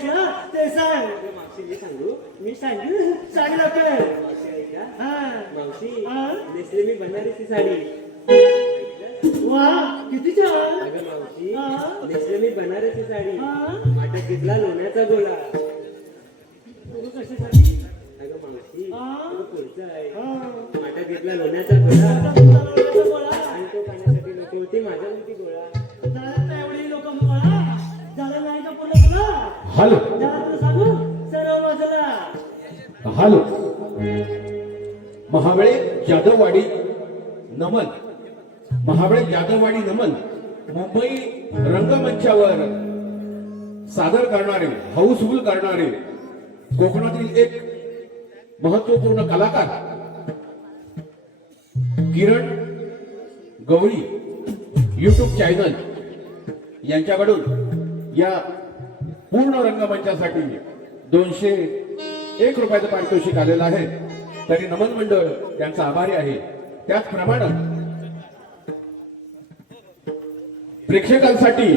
घेतलं ते सांग. मावशी मी सांगू? मी सांगू सांग लवकर. मावशी ऐका. हा. मावशी हा? नेसले मी बनारसी साडी. वा किती छान. अगं मावशी हा? नेसले मी बनारसी साडी. हा? माझ्या घेतला लोण्याचा गोळा. तुला कशासाठी? अगं मावशी हा? अगं पुढचं आहे. हा. माझ्या घेतला लोण्याचा गोळा आता तुला लोण्याचा गोळा. आणि तो खाण्यासाठी नको होती माझ्यावरती गोळा. झालं तर एवढी लोक गोळा झालं नाही का पुन्हा तुला. हॅलो झालं तुला सांगू सर्व बाजूला. हॅलो महाबळे जाधववाडी नमन. महाबळे जाधववाडी नमन मुंबई रंगमंचावर सादर करणारे हाऊसफुल करणारे कोकणातील एक महत्वपूर्ण कलाकार किरण गवळी युट्यूब चॅनल यांच्याकडून या पूर्ण रंगमंचासाठी 201 रुपयाचं पारितोषिक आलेलं आहे. तरी नमन मंडळ त्यांचा आभारी आहे. त्याचप्रमाणे प्रेक्षकांसाठी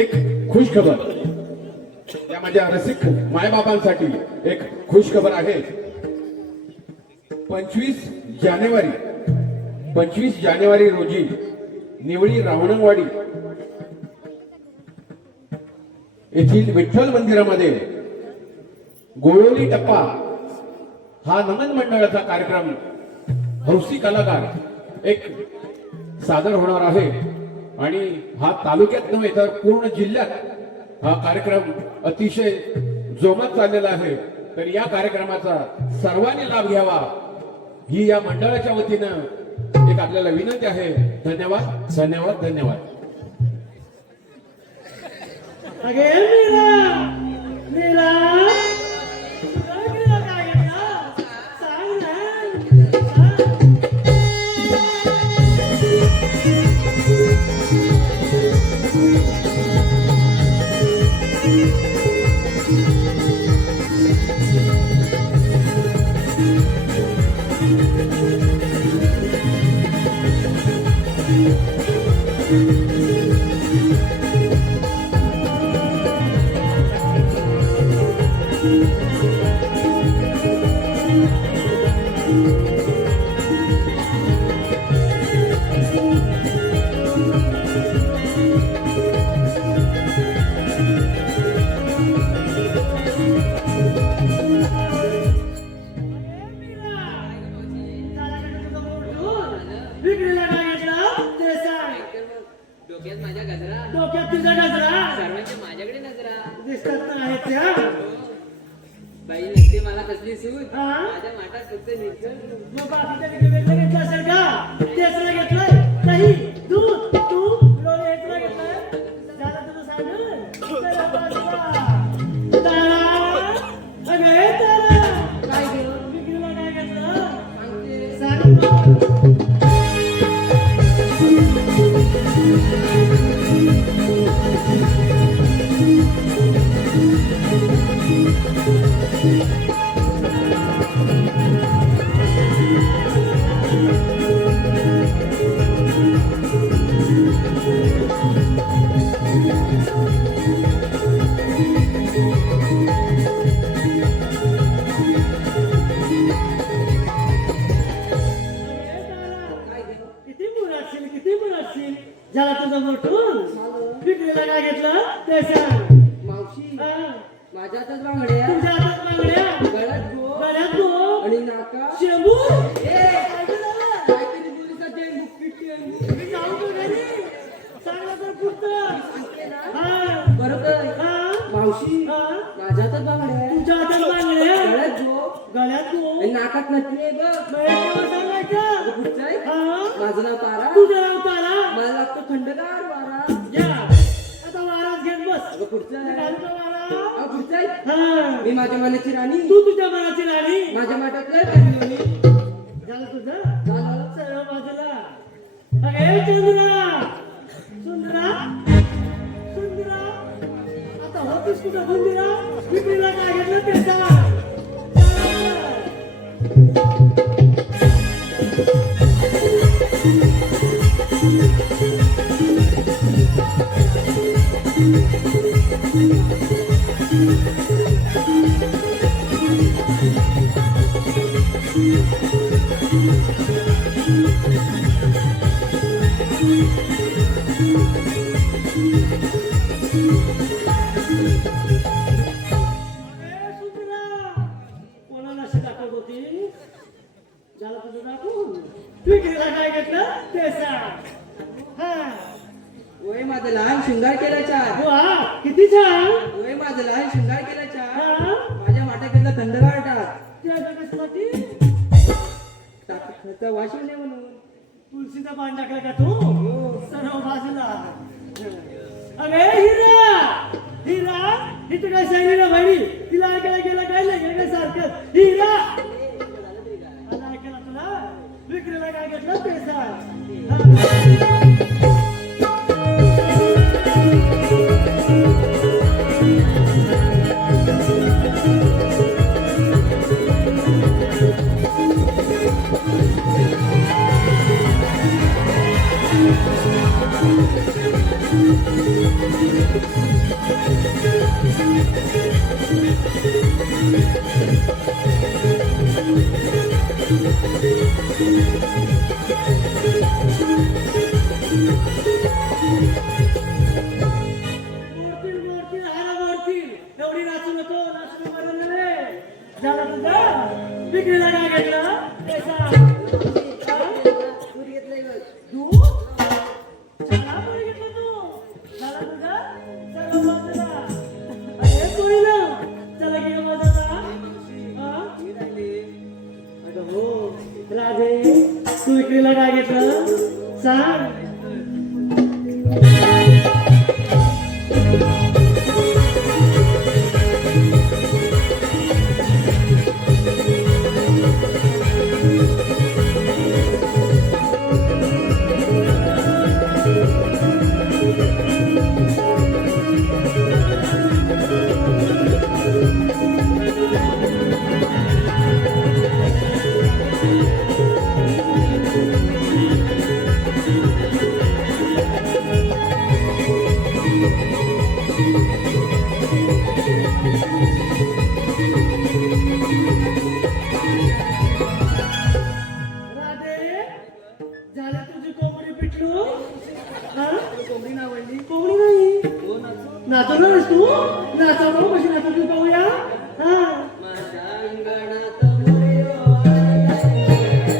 एक खुश खबर, या माझ्या रसिक मायबापांसाठी एक खुश खबर आहे. 25 जानेवारी रोजी निवळी रावणवाडी येथील विठ्ठल मंदिरामध्ये गोळोली टप्पा हा नमन मंडळाचा कार्यक्रम हौसी कलाकार एक सादर होणार आहे. आणि हा तालुक्यात नव्हे तर पूर्ण जिल्ह्यात हा कार्यक्रम अतिशय जोमात चाललेला आहे. तर या कार्यक्रमाचा सर्वांनी लाभ घ्यावा ही या मंडळाच्या वतीनं एक आपल्याला विनंती आहे. धन्यवाद धन्यवाद धन्यवाद. अगे मीरा मीरा तुला काय घेतलं सांग ना. विक्रीला काय घेतलं ते सांग. डोक्यात माझ्या गजरा, डोक्यात तुझा गजरा सर्वांच्या माझ्याकडे नजरा. दिसतात ना आहेत त्या. बाई नसते मला कसली सूट, हा? माझ्या माठात फक्त निघतं. मग बाकीच्या वेगळं घेतलं असेल का. तेच नाही घेतलंय दही दूध तूप लोणी हेच नाही घेतलंय. झालं तुझं सांग. चला बाजूला. तारा. अगं हे तारा. काय घेऊ विक्रीला काय घेतलं सांगते. सांग. किती मुलाशील झाला तुझं मोठून. विक्रीला काय घेतलं ते सांग. मावशी हा. माझ्या हातात बांगड्या, तुझ्या हातात बांगड्या गळ्यात गो गळ्यात गो आणि नाका शेंबू. काहीतरी बोलूचा ते मुक्की मी जाऊ का घरी चांगलं तर पुढचं. सांगते ना. हा. बरोबर हा. मावशी हा. माझ्या हातात बांगड्या, तुझ्या हातात बांगड्या गळ्यात गो गळ्यात गो आणि नाकात नथनी बघ. सांगायचं. पुढचं आहे. हा. माझं नाव तारा, तुझं नाव तारा. मला लागतो थंडगार वारा. घ्या आता वारात घेत बस. अगं पुढचं आहे. घालू का वारा. अगं पुढचं आहे. हा. मी माझ्या मनाची राणी, तू तुझ्या मनाची राणी. माझ्या माठातलं पेरलोणी. झालं तुझं झालं. सर्व बाजूला. अगे चंद्रा सुंदरा सुंदरा आता होतीस कुठं मंदिरा. विक्रीला काय घेतलं ते सांग. Thank you. अरे सुधरा, कोणाला अशी दाखवत होती? ज्याला तुझं दाखवून विक्रीला काय घेतलं ते सांग. हा वय माझं लहान शृंगार केला चार. वा किती छान. वय माझं लहान शृंगार केला चार. हा माझ्या वाट्याकडला थंडगार टाक. त्या जगासाठी खर्च वाशिव नाही म्हणून. तुळशीचा पान टाकला का तू सर्व बाजूला. अरे हिरा हिरा इथं काय सांगितलं ना बहिणी तिला ऐकायला गेलं काय नाही काय सारखं हिरा आला ऐकायला तुला विक्रीला काय घेतलं ते सांग. हा. मोडतील मोडतील हारा मोडतील एवढी नाचू नको नाचू मरण रे. झाला तुझा विक्रीला काय घेतलं ते सांग. दूध घेतलंय बघ. दूध चला पुढे घेतलं तू. झाला तुझा चला बाजूला. अरे कोणी ना चला की ग बाजूला. हा? हे राहिले. अगं हो राधे तू विक्रीला काय घेतलं सांग. राधे झालं तुझी कोंबडी पिटलू. हा कोंबडी नावडली. कोंबडी नाही हो नाचू. नाचवणार आहेस तू नाचवणार कशी नाचवली पाहूया. हा माझ्या अंगणात मोरयो आलाय.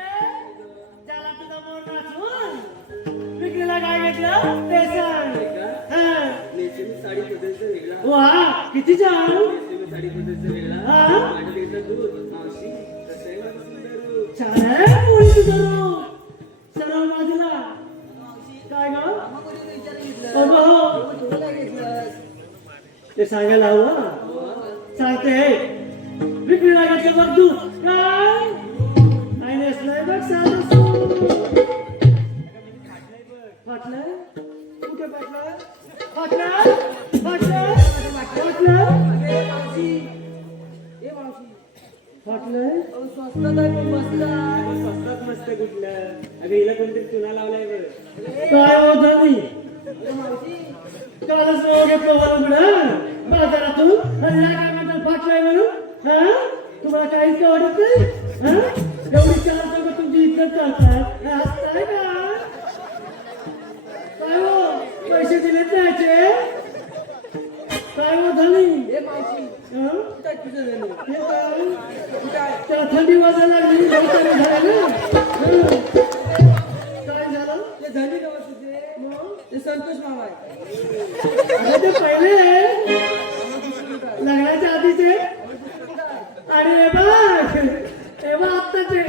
त्याला तुझा मोर नाचवून विक्रीला काय घेतलं ते सांग. हा. नेसलेली साडी बदलचं वेगळा. वा किती छान. नेसलेली साडी बदलचं वेगळा. हा? माझ्या घेतलं दूध. मावशी कसं आहे माझं सुंदर रूप. छान आहे पोळी तुझं रूप. सरळ बाजूला काय ग अगं हो. ते सांगायला हवं सांगते विक्रीला घेतलं बघ तू काय काय नेसलंय बघ साधं सूट. फाटलंय कुठे फाटलंय फाटलंय फाटलंय फाटलंय ए मावशी. ए मावशी. फाटलंय. अहो, स्वस्तात आहे पण बसला. स्वस्तात मस्त कुठलं. अगं हिला कोणतरी चुना लावलाय बरं. काय होत नाही ए मावशी. कालच नाव घेतलं बरोबर बाजारातून आणि या काय म्हणतात फाटलंय म्हणून. हा तुम्हाला काहीच काय वाटत नाही. हा एवढी चार लोक तुमची इज्जत करतात हे हसताय का काय हो पैसे दिले त्याचे काय हो धनी. ए मावशी. हा? कुठं आहे तुझं जणू? हे काय कुठं आहे? त्याला थंडी वाजायला लागली लवकर झालं ना. हा. काय झालं ते धनी गाव तुझे. मग ते संतोष मामा आहे. अरे ते पहिले लग्नाच्या आधीचे आणि हे बघ तेव्हा आत्ताचे.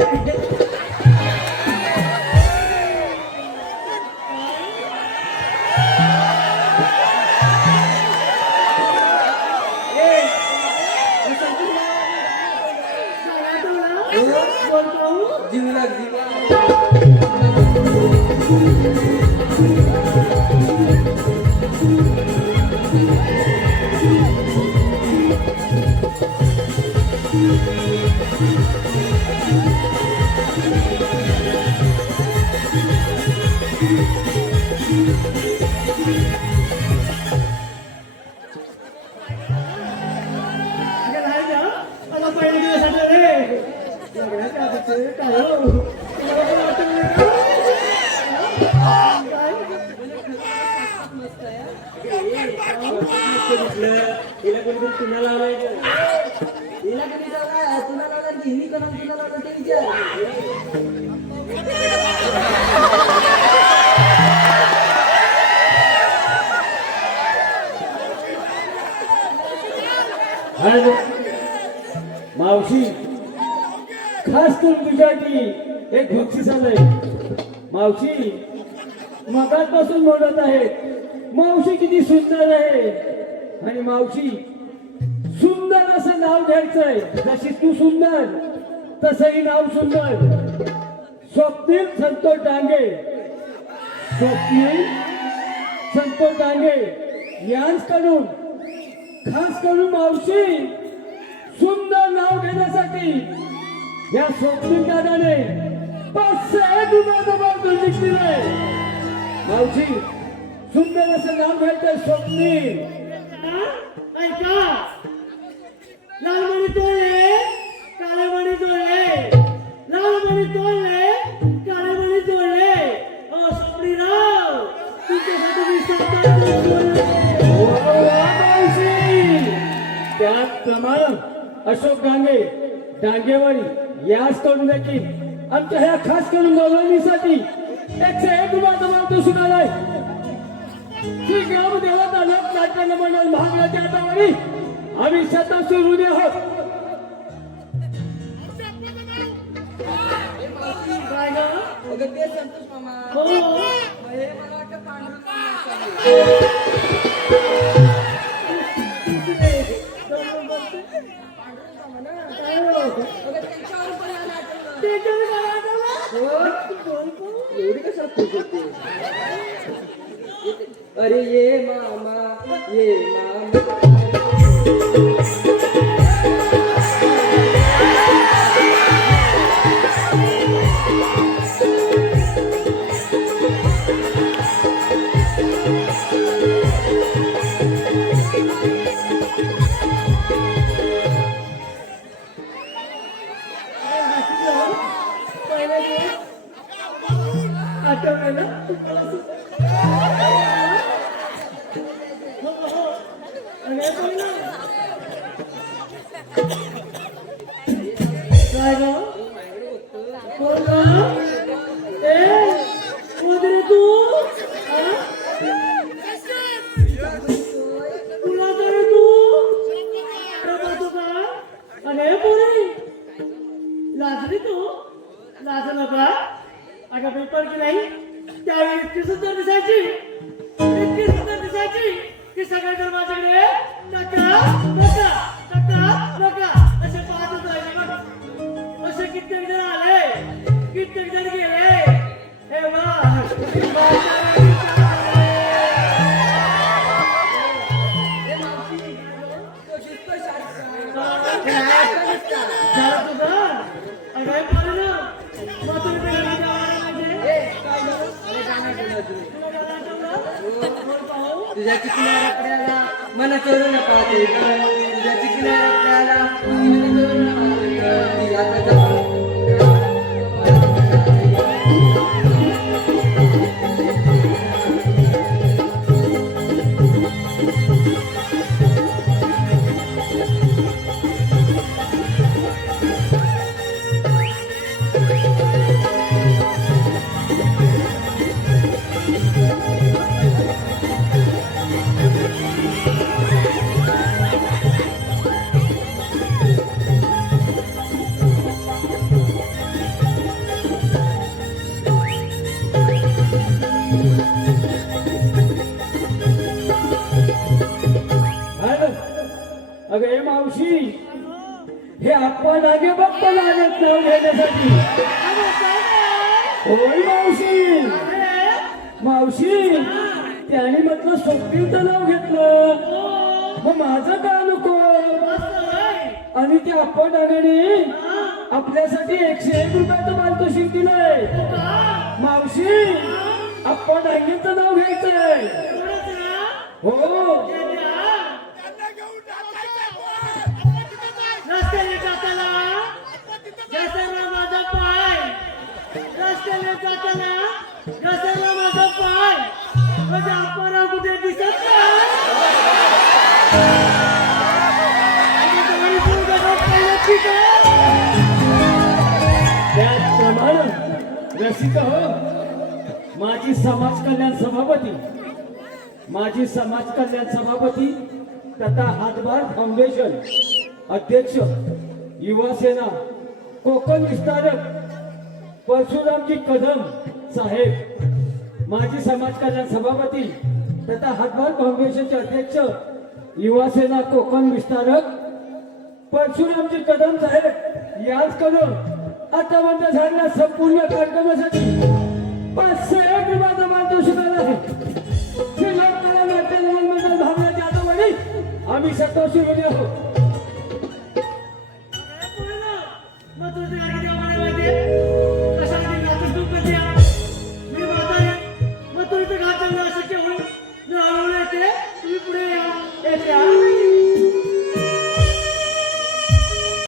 अगं नाही का मला पहिले दिवस आठवले रे लग्नाच्या आधीचे काय हो तुम्हाला पण आठवले का? काय? हिला कोणतरी चुना लावलाय का? हिला कधी लावला तुला लावला की हिनी करून तुला लावला ते विचार मावशी खास करून तुझ्यासाठी एक बक्षीस आलंय मावशी मगाचपासून म्हणत आहेत मावशी किती सुंदर आहे आणि मावशी सुंदर असं नाव घ्यायचंय जशी तू सुंदर तसंही नाव सुंदर स्वप्नील संतोष डांगे स्वप्नील संतोष डांगे यांच्याकडून खास करून मावशी सुंदर नाव घेण्यासाठी या स्वप्नील दादाने 500 रुपये दिले मावशी सुंदर असं नाव घ्यायचं स्वप्नील ऐका लालमणी तोडले काळेमणी जोडले लालमणी तोडले काळेमणी जोडले स्वप्नीराव तुमच्यासाठी मी त्याचप्रमाणे अशोक डांगेवाडी याच करून देखील आमच्या ह्या खास करून गौरवणीसाठी 101 रुपये तो सुनालाय श्री ग्रामदेवता लोकनाट्य मंडळ महागडाच्या हातावरी आम्ही शतक हृदय आहोत काय गं? अगं ते संतोष मामा हो हे मला वाटतं पांडुरंग मामा अगं त्यांच्यावर पण आलं आठवलं एवढी कशाला खुश होते अरे ये मामा ये मामा लाजली तू लाज नका अगं पेपर की नाही त्यावेळी इतकी सुंदर दिसायची की सगळ्या माझ्याकडे नका नका नका नका असे पाहतच राहिले बघ असे कित्येक जण आले कित्येक जण गेले हे झालं तुझं अगं पाहिलं ना मग तुम्ही तुझ्या चिकल्या रपड्याला मन चोरू नका तुझ्या चिकल्या रपड्याला मन चोरू नका अगं हे मावशी हे आपण आगे बघतो लागत नाव घेण्यासाठी होय मावशी मावशी त्याने म्हटलं स्वप्नीलचं नाव घेतलं मग माझं का नको आणि ते आपण डागाने आपल्यासाठी 101 रुपयाचं पारितोषिक दिलंय मावशी आपण डांगेचं नाव घ्यायचंय हो रस्त्याने जाताना घसरला माझा पाय रस्त्याने जाताना घसरला माझा पाय म्हणजे आपण कुठे दिसत त्याचप्रमाणे रसिक हो माझी समाज कल्याण सभापती तथा हातभार फाउंडेशन अध्यक्ष युवा सेना कोकण विस्तारक परशुरामजी कदम साहेब माजी समाज कल्याण सभापती तथा हातभार फाउंडेशनचे अध्यक्ष युवा सेना कोकण विस्तारक परशुरामजी कदम साहेब याच करून आतापर्यंत झालेल्या संपूर्ण कार्यक्रमासाठी 501 रुपयाचा पारितोषिक आहे श्रीलंका नाट्य मंडळ भावना जाधववाडी आम्ही संतोषी मध्ये आहोत